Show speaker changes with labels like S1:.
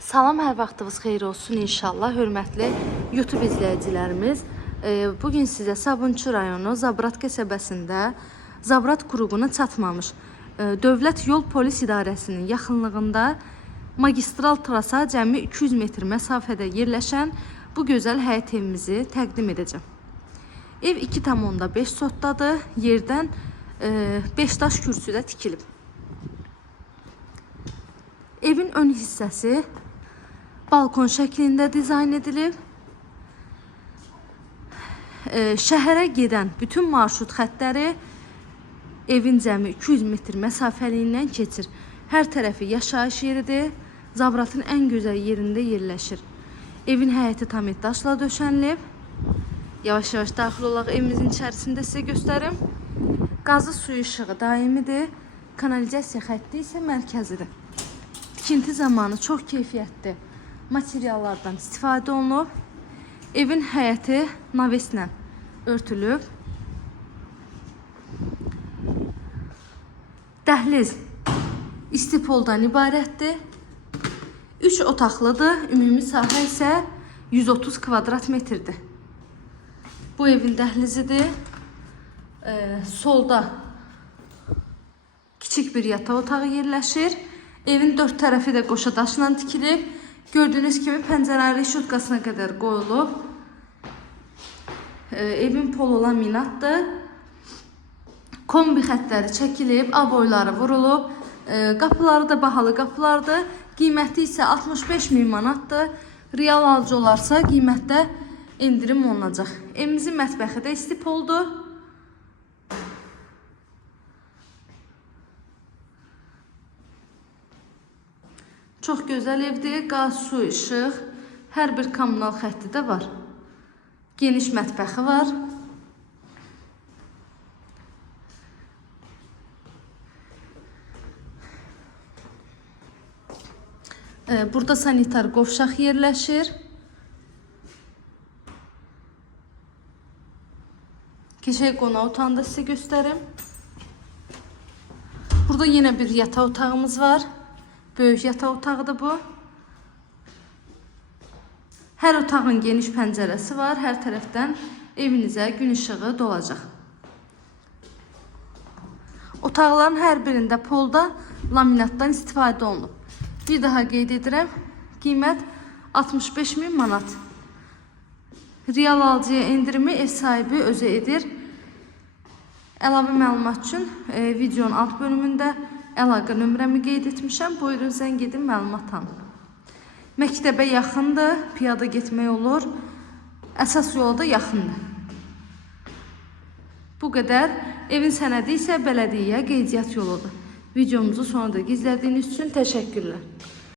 S1: Salam, hər vaxtınız xeyir olsun inşallah, hörmətli YouTube izləyicilərimiz. Ee, Bugün sizə Sabunçu rayonu Zabrat qəsəbəsində Zabrat qurğuna çatmamış e, Dövlət Yol Polis İdarəsinin yaxınlığında magistral trasa cəmi 200 metr məsafədə yerləşən bu gözəl həyət evimizi təqdim edəcəm. Ev 2,5 sotdadır. Yerdən 5 daş kürsüdə tikilib. Evin ön hissəsi balkon şəklində dizayn edilib. Ee, şəhərə gedən bütün marşrut xəttləri evin cəmi 200 metr məsafəliyindən keçir. Hər tərəfi yaşayış yeridir. Zabratın ən gözəl yerində yerləşir. Evin həyəti tam daşla döşənilib. Yavaş-yavaş daxil olaq evimizin içərisində sizə göstərim. Qazı suyu işığı daimidir. Kanalizasiya xətti isə mərkəzidir. Tikinti zamanı çox keyfiyyətli materiallardan istifadə olunub. Evin həyəti naveslə örtülüb. Dəhliz istipoldan ibarətdir. 3 otaqlıdır. Ümumi sahə isə 130 kvadrat metrdir. Bu evin dəhlizidir. Ee, solda kiçik bir yataq otağı yerləşir. Evin dörd tərəfi də qoşa daşla. Gördüyünüz kimi pəncərəli şutkasına qədər qoyulub. Ee, evin polu laminatdır. Kombi xətləri çəkilib, A boyları vurulub. Ee, qapıları da bahalı qapılardır. Qiyməti isə 65 min manatdır. Real alıcı olarsa qiymətdə endirim olunacaq. Evimizin mətbəxi də istipoldur. Çox gözəl evdir. Qaz, su, işıq, hər bir kommunal xətti də var. Geniş mətbəxi var. Ee, Burada sanitar qovşaq yerləşir. Keçək qonaq otağını da sizə. Burada yenə bir yataq otağımız var. Böyük yataq otağıdır bu. Hər otağın geniş pəncərəsi var. Hər tərəfdən evinizə gün işığı dolacaq. Otaqların hər birində polda laminatdan istifadə olunub. Bir daha qeyd edirəm. Qiymət 65 min manat. Real alıcıya endirimi ev sahibi özü edir. Əlavə məlumat üçün e, videonun alt bölümündə əlaqə nömrəmi qeyd etmişəm. Buyurun zəng edin, məlumat alın. Məktəbə yaxındır, piyada getmək olur. Əsas yola da yaxındır. Bu qədər. Evin sənədi isə bələdiyyəyə qeydiyyat yoludur. Videomuzu sonunda izlədiyiniz üçün təşəkkürlər.